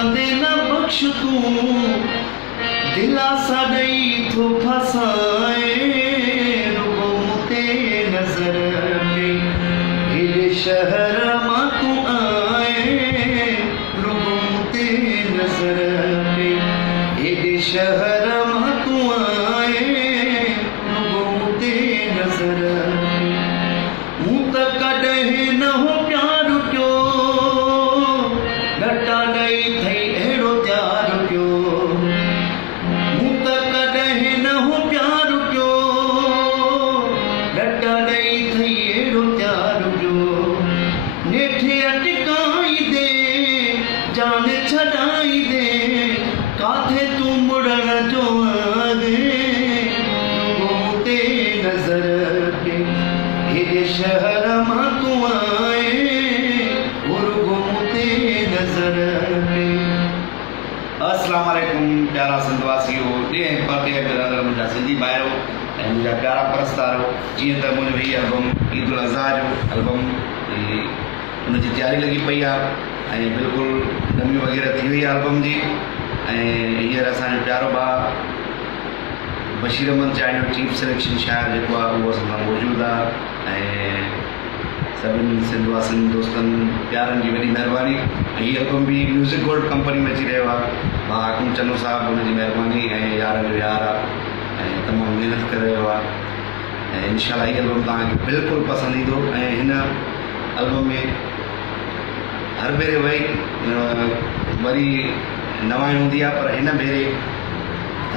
फसंदे न बख्श तू दिलासा दई तो फसाए रुगो मुते नजर के हेरे शहर मां तू आए रुगो मुते नजर के हेरे शहर मां तू आए रुगो मुते नजर के मूं त कॾहिं न हो प्यार क्यों घटा नहीं थई अहिड़ो प्यार क्यों मूं त कॾहिं न हो प्यार क्यों घटा नहीं थई अहिड़ो प्यार क्यों नेठे अटकाई दे जान छॾाई दे काथे तूं मुड़ण जो आगे रुगो ते नज़र के हेरे शहर मां तूं आए रुगो ते नज़र के। अस्सलाम वालेकुम प्यारा सिंधवासियो ॾे परते बिरादर मुंहिंजा सिंधी भाइरो ऐं मुंहिंजा प्यारा परस्तारो जीअं त मुंहिंजो हीउ एल्बम ईद उल अज़हा जो एल्बम उनजी तयारी लॻी पई आहे ऐं बिल्कुलु डमी वग़ैरह थी वई आहे एल्बम जी ऐं हींअर असांजो प्यारो भाउ बशीर अहमद चांडियो चीफ सिलेक्शन शायर जेको आहे उहो असां सां मौजूदु आहे ऐं सभिनी सिंधवासियुनि दोस्तनि प्यारनि जी वॾी महिरबानी ऐं हीअ एल्बम बि म्यूज़िक गोल्ड कंपनी में अची रहियो आहे भाउ हाकिम चन्नू साहिबु हुनजी महिरबानी ऐं यार जो यार आहे ऐं तमामु महिनत करे रहियो आहे ऐं इनशाला हीअ एल्बम तव्हांखे बिल्कुलु पसंदि ईंदो ऐं हिन एल्बम में हर भेरे वरी नवाई हूंदी आहे पर हिन भेरे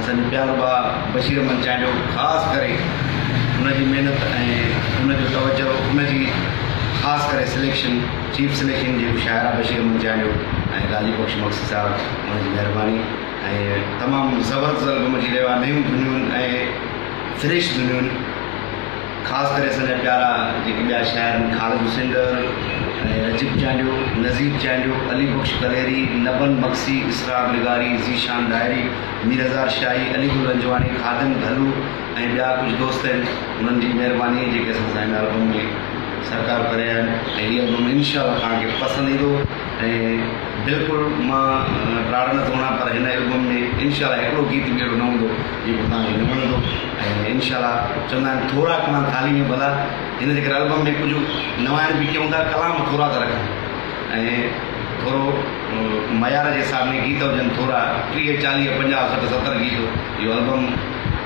असांजो प्यारो भाउ बशीर अहमद चांडियो ख़ासि करे हुनजी महिनत ऐं हुनजो तवजो हुनजी ख़ासि करे सिलेक्शन चीफ सिलेक्शन जेको शाइर आहे बशीर अहमद चांडियो ऐं गाली बख़्श मक्सी साहिबु हुनजी महिरबानी ऐं तमामु ज़बरदस्त एल्बम अची रहियो आहे नयूं धुनियूं ऐं फ्रेश धुनियूं ख़ासि करे असांजा प्यारा जेके ॿिया शाइर आहिनि ख़ालिद हुसैन ऐं रजीब चांडियो नज़ीर चांडियो अली बख़्श कलेरी नबन मक्सी इसरार निगारी ज़ीशान डायरी मीरज़ार शाही अली गुल रंजवानी खादिम घलू ऐं ॿिया कुझु दोस्त आहिनि उन्हनि जी महिरबानी जेके असां सां हिन एल्बम में सरकार करे आहिनि ऐं हीअ एल्बम इनशाला तव्हांखे पसंदि ईंदो ऐं बिल्कुलु मां प्राण नथो वञा पर हिन एल्बम में इनशाला हिकिड़ो गीत बि अहिड़ो न हूंदो जेको तव्हांखे न वणंदो ऐं इनशाला चवंदा आहिनि थोरा कणा थाली में भला हिन जे करे एल्बम में कुझु नवाइण बि कयूं था कलाम थोरा था रखनि ऐं थोरो मयार जे हिसाब में गीत हुजनि थोरा 30 40 50 60 70 गीत इहो एल्बम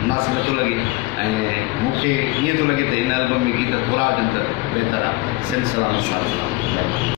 मुनासिबु नथो लॻे ऐं मूंखे ईअं थो लॻे त हिन एल्बम में गीत थोरा हुजनि त बहितर आहे सिलसिला